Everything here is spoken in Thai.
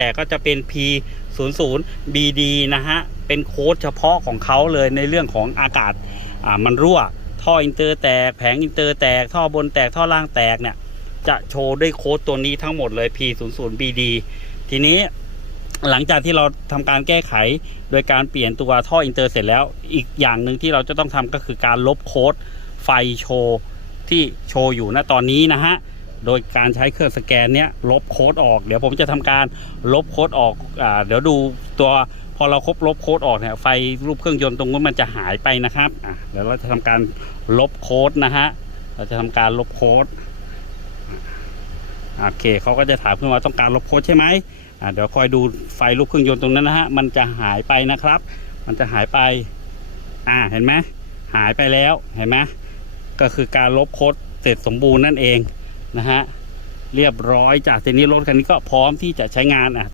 แต่ก็จะเป็น P 0 0 BD นะฮะ เป็นโค้ดเฉพาะของเขาเลยในเรื่องของอากาศอ่ามันรั่ว ท่ออินเตอร์แตก แผงอินเตอร์แตก ท่อบนแตก ท่อล่างแตกเนี่ย จะโชว์ด้วยโค้ดตัวนี้ทั้งหมดเลย P 0 0 BD ทีนี้หลังจากที่เราทำการแก้ไขโดยการเปลี่ยนตัวท่ออินเตอร์เสร็จแล้ว อีกอย่างหนึ่งที่เราจะต้องทำก็คือการลบโค้ดไฟโชว์ที่โชว์อยู่ณตอนนี้นะฮะ โดยการใช้เครื่องสแกนเนี้ยลบโค้ดออกเดี๋ยวผมจะทำการลบโค้ดออกอ่าเดี๋ยวดูตัวพอเราครบลบโค้ดออกเนี่ยไฟรูปเครื่องยนต์ตรงนู้นมันจะหายไปนะครับอะเดี๋ยวเราจะทำการลบโค้ดนะฮะเราจะทำการลบโค้ดโอเคเขาก็จะถามขึ้นมาต้องการลบโค้ดใช่ไหมอะเดี๋ยวคอยดูไฟรูปเครื่องยนต์ตรงนั้นนะฮะมันจะหายไปนะครับ มันจะหายไปอ่าเห็นไหมหายไปแล้วเห็นไหมก็คือการลบโค้ดเสร็จสมบูรณ์นั่นเอง นะฮะเรียบร้อยจากทีนี้รถคันนี้ก็พร้อมที่จะใช้งานอะ